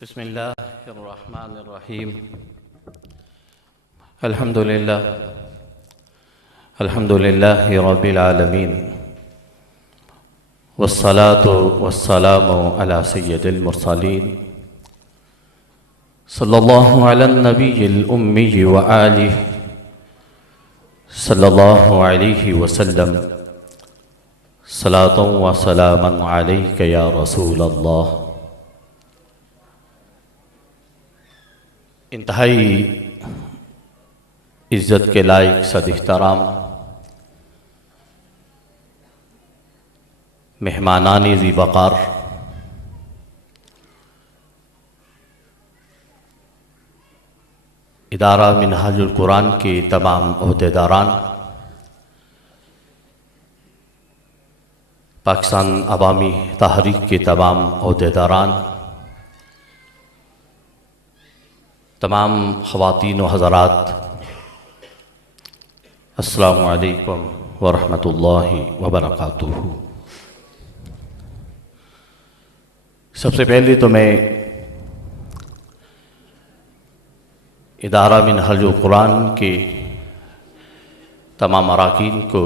बिस्मिल्लाहिर्रहमानिर्रहीम। अल्हम्दुलिल्लाहि रब्बिल आलमीन वस्सलातु वस्सलामु अला सय्यिदिल मुरसलीन सल्लल्लाहु अलन नबिय्यिल उम्मी व आलिहि सल्लल्लाहु अलैहि वसल्लम। सलातुन व सलामन अलैका या रसूलल्लाह। इंतहाई इज़्ज़त के लायक सद-एहतराम मेहमानान ज़ी वक़ार, इदारा मिनहाजुल कुरान के तमाम ओहदेदारान, पाकिस्तान अवामी तहरीक के तमाम ओहदेदारान, तमाम ख़वातीन व हज़रात, अस्सलामु अलैकुम व रहमतुल्लाहि व बरकातुहू। सबसे पहले तो मैं इदारा मिनहाजुल कुरान के तमाम अरकान को,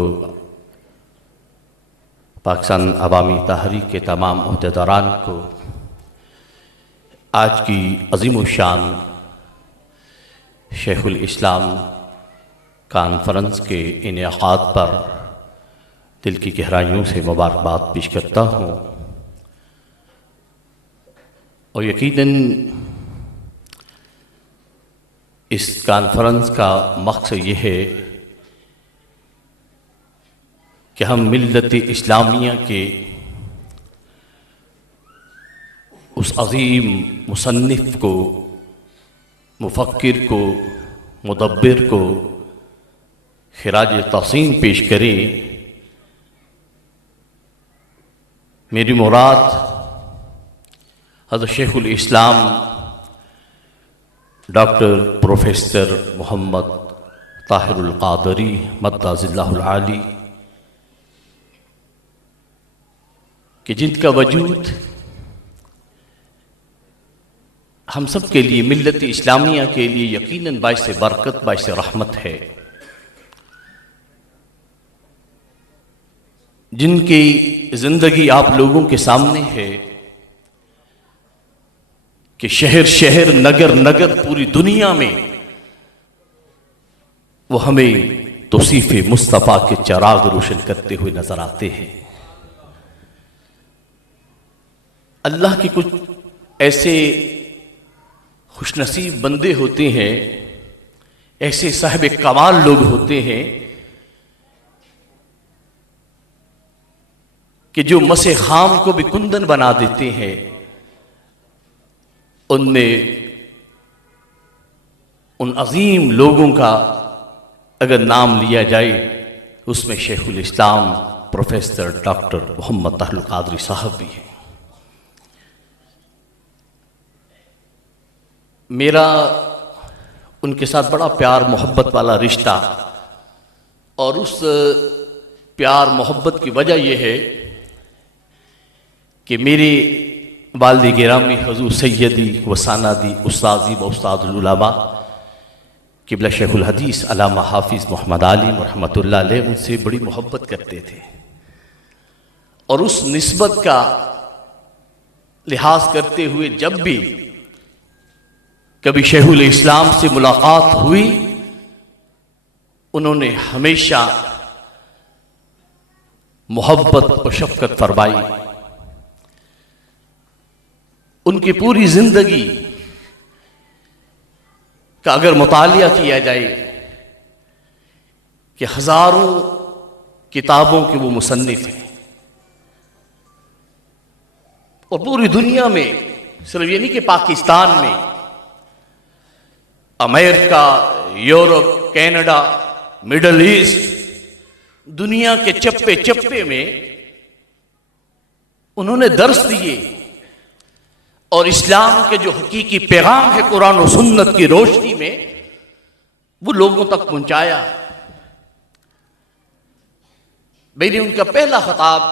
पाकिस्तान अवामी तहरीक के तमाम ओहदेदारान को आज की अज़ीमुश्शान शेखुल इस्लाम कॉन्फ्रेंस के इनेकाद पर दिल की गहराइयों से मुबारकबाद पेश करता हूँ। और यकीनन इस कॉन्फ्रेंस का मकसद ये है कि हम मिल्लत इस्लामिया के उस अज़ीम मुसन्निफ़ को, मुफ़क्किर को, मुदब्बिर को खिराज तहसीन पेश करें। मेरी मुराद हज़रत शेखुल इस्लाम डॉक्टर प्रोफेसर मोहम्मद ताहिरुल क़ादरी मद्दाज़िल्लाहुल आली कि जिनका वजूद हम सब के लिए, मिल्लत इस्लामिया के लिए यकीनन बाइस बरकत, बाइस रहमत है। जिनकी ज़िंदगी आप लोगों के सामने है कि शहर शहर, नगर नगर, पूरी दुनिया में वो हमें तौसीफ़े मुस्तफ़ा के चराग रोशन करते हुए नजर आते हैं। अल्लाह के कुछ ऐसे खुशनसीब बंदे होते हैं, ऐसे साहिब कमाल लोग होते हैं कि जो मसे खाम को भी कुंदन बना देते हैं। उनमें उन अजीम लोगों का अगर नाम लिया जाए, उसमें शेखुल इस्लाम प्रोफेसर डॉक्टर मोहम्मद ताहिरुल क़ादरी साहब भी हैं। मेरा उनके साथ बड़ा प्यार मोहब्बत वाला रिश्ता, और उस प्यार मोहब्बत की वजह यह है कि मेरे वालिद गिरामी हुज़ूर सैयदी व सानादी उस्तादी व उस्तादुल उलमा क़िबला शेखुल हदीस अल्लामा हाफिज़ मोहम्मद आलिम रहमतुल्लाह अलैह उनसे बड़ी मोहब्बत करते थे। और उस निस्बत का लिहाज करते हुए जब भी कभी शेखुल इस्लाम से मुलाकात हुई, उन्होंने हमेशा मोहब्बत और शफ़क़त फरमाई। उनकी पूरी जिंदगी का अगर मुतालिया किया जाए कि हजारों किताबों के वो मुसन्निफ हैं, और पूरी दुनिया में, सिर्फ ये नहीं कि पाकिस्तान में, America, Europe, Canada, middle east, दुनिया के चप्पे चप्पे में उन्होंने दर्स दिए और इस्लाम के जो हकीकी पैगाम है कुरान और सुन्नत की रोशनी में, वो लोगों तक पहुंचाया। मैंने उनका पहला खिताब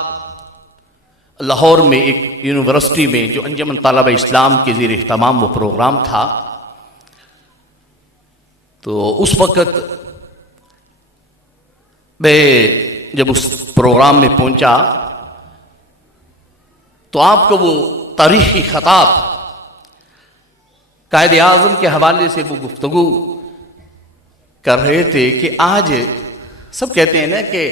लाहौर में एक यूनिवर्सिटी में जो अंजमन तलबा इस्लाम के ज़ेर एहतमाम वो प्रोग्राम था, तो उस वक़्त मैं जब उस प्रोग्राम में पहुंचा तो आपको वो तारीख़ी ख़ताब कायद आज़म के हवाले से वो गुफ्तगू कर रहे थे कि आज सब कहते हैं ना कि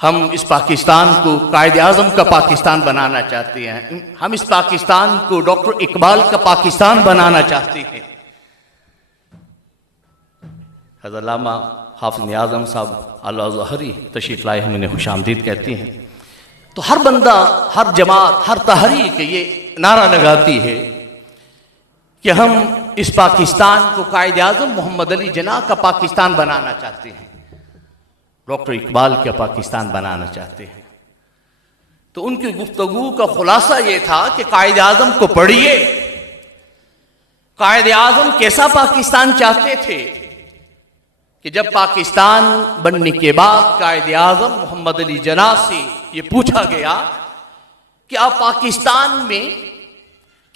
हम इस पाकिस्तान को कायद आज़म का पाकिस्तान बनाना चाहते हैं, हम इस पाकिस्तान को डॉक्टर इकबाल का पाकिस्तान बनाना चाहते हैं। हज़रत अल्लामा हाफ़िज़ आज़म साहब अल-ज़हरी तशरीफ़ लाए, हम उन्हें खुशामदीद कहते हैं। तो हर बंदा, हर जमात, हर तहरीक ये नारा लगाती है कि हम इस पाकिस्तान को कायद आज़म मोहम्मद अली जिन्ना का पाकिस्तान बनाना चाहते हैं, डॉक्टर इकबाल का पाकिस्तान बनाना चाहते हैं। तो उनकी गुफ्तगू का खुलासा ये था कि कायद आज़म को पढ़िए, कायद आज़म कैसा पाकिस्तान चाहते थे कि जब पाकिस्तान बनने के बाद कायद आज़म मोहम्मद अली जिन्ना से ये पूछा गया कि आप पाकिस्तान में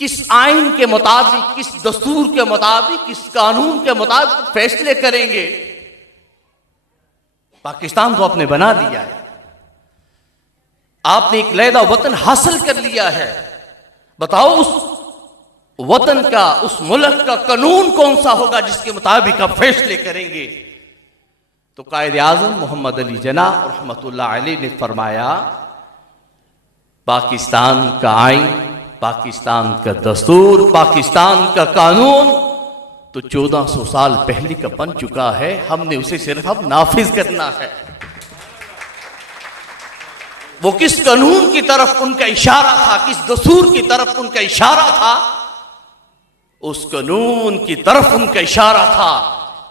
किस आइन के मुताबिक, किस दस्तूर के मुताबिक, किस कानून के मुताबिक फैसले करेंगे। पाकिस्तान तो आपने बना दिया है, आपने एक लैदा वतन हासिल कर लिया है, बताओ उस वतन का, उस मुल्क का कानून कौन सा होगा जिसके मुताबिक आप फैसले करेंगे। तो कायद आज़म मोहम्मद अली जिन्ना रहमतुल्लाह अलैह ने फरमाया, पाकिस्तान का आइन, पाकिस्तान का दस्तूर, पाकिस्तान का कानून तो 1400 साल पहले का बन चुका है, हमने उसे सिर्फ अब नाफिज करना है। वो किस कानून की तरफ उनका इशारा था, किस दस्तूर की तरफ उनका इशारा था, उस कानून की तरफ उनका इशारा था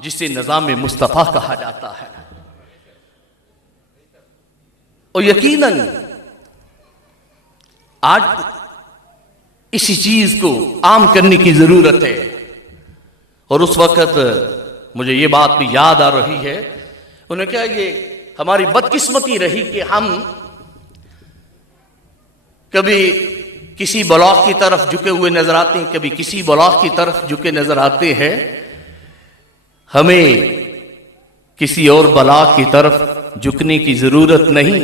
जिसे निज़ाम मुस्तफ़ा कहा जाता है। और यकीनन आज इसी चीज को आम करने की जरूरत है। और उस वक्त मुझे ये बात भी याद आ रही है, उन्होंने कहा ये हमारी बदकिस्मती रही कि हम कभी किसी ब्लॉक की तरफ झुके हुए नजर आते हैं, कभी किसी ब्लॉक की तरफ झुके नजर आते हैं। हमें किसी और ब्लॉक की तरफ झुकने की जरूरत नहीं,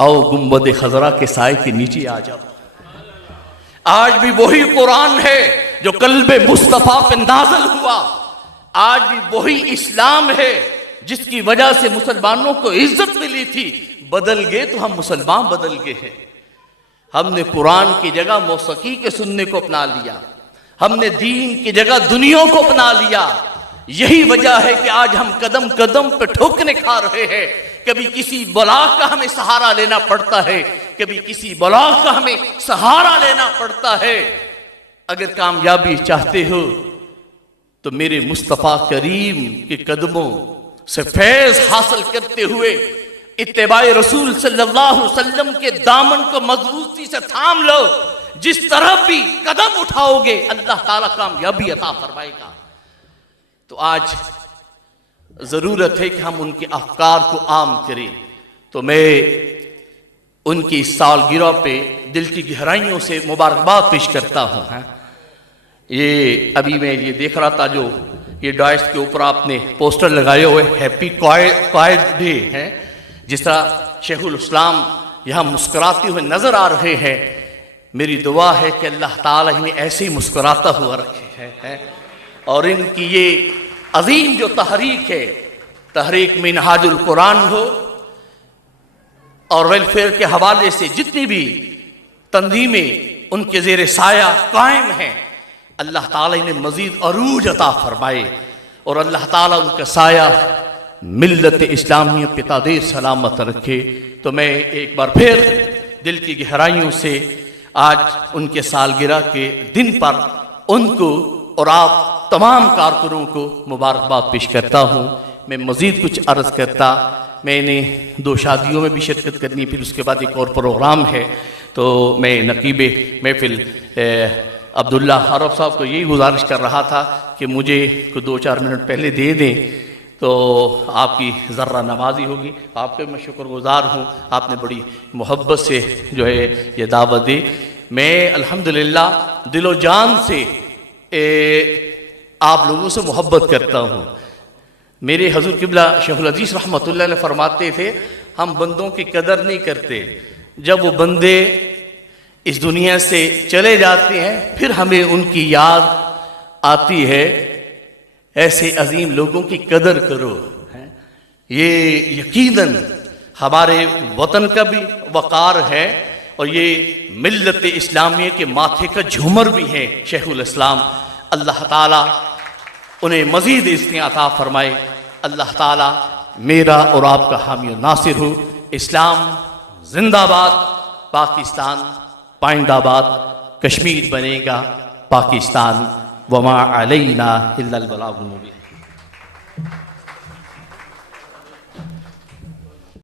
आओ गुंबद खजरा के साए के नीचे आ जाओ। आज भी वही कुरान है जो कल्बे मुस्तफा पे नाज़िल हुआ, आज भी वही इस्लाम है जिसकी वजह से मुसलमानों को इज्जत मिली थी। बदल गए तो हम मुसलमान बदल गए हैं। हमने कुरान की जगह मौसीकी के सुनने को अपना लिया, हमने दीन की जगह दुनिया को अपना लिया। यही वजह है कि आज हम कदम कदम पे ठोकने खा रहे हैं। कभी किसी ब्लॉक का हमें सहारा लेना पड़ता है, कभी किसी ब्लॉक का हमें सहारा लेना पड़ता है। अगर कामयाबी चाहते हो तो मेरे मुस्तफ़ा करीम के कदमों से फैज हासिल करते हुए इत्तिबाए रसूल सल्लल्लाहु अलैहि वसल्लम के दामन को मजबूती से थाम लो। जिस तरफ भी कदम उठाओगे अल्लाह ताला कामयाबी अता फरमाएगा। तो आज जरूरत है कि हम उनके अफकार को आम करें। तो मैं उनकी सालगिरह पे दिल की गहराइयों से मुबारकबाद पेश करता हूँ। ये अभी मैं ये देख रहा था, जो ये डायस के ऊपर आपने पोस्टर लगाए हुए हैप्पी कायद डे है, जिस तरह शेखुल इस्लाम यहाँ मुस्कुराते हुए नजर आ रहे हैं। मेरी दुआ है कि अल्लाह ताला इन्हें ऐसे ही मुस्कुराता हुआ रखे है और इनकी ये अजीम जो तहरीक है, तहरीक मिनहाजुल कुरान हो और वेलफेयर के हवाले से जितनी भी तंजीमें उनके ज़ेर साया कायम हैं, अल्लाह ताला इन्हें मजीद अरूज अता फरमाए और अल्लाह ताला उनका साया मिल्लत इस्लामी पिता देर सलामत रखे। तो मैं एक बार फिर दिल की गहराइयों से आज उनके सालगिरह के दिन पर उनको और आप तमाम कारकुनों को मुबारकबाद पेश करता हूँ। मैं मज़ीद कुछ अर्ज़ करता, मैंने 2 शादियों में भी शिरकत करनी, फिर उसके बाद एक और प्रोग्राम है। तो मैं नकीबे महफिल अब्दुल्ला आरफ साहब को यही गुजारिश कर रहा था कि मुझे को 2-4 मिनट पहले दे दें तो आपकी ज़र्रा नवाजी होगी। आपके मैं शुक्रगुज़ार हूँ, आपने बड़ी मोहब्बत से जो है ये दावत दी। मैं अल्हम्दुलिल्लाह दिलो जान से आप लोगों से मोहब्बत करता हूँ। मेरे हजूर किबला शेखुल हदीस रहमतुल्लाह अलैह फरमाते थे, हम बंदों की कदर नहीं करते, जब वो बंदे इस दुनिया से चले जाते हैं फिर हमें उनकी याद आती है। ऐसे अजीम लोगों की कदर करो। ये यकीनन हमारे वतन का भी वक़ार है और ये मिल्लत इस्लामिया के माथे का झूमर भी है शेखुल इस्लाम। अल्लाह ताला उन्हें मज़ीद इज़्ज़त अता फरमाए। अल्लाह ताला मेरा और आपका हामी और नासिर हो। इस्लाम जिंदाबाद, पाकिस्तान पाइंदाबाद, कश्मीर बनेगा पाकिस्तान। वमा अलैना इल्लल बलागुल मुबीन।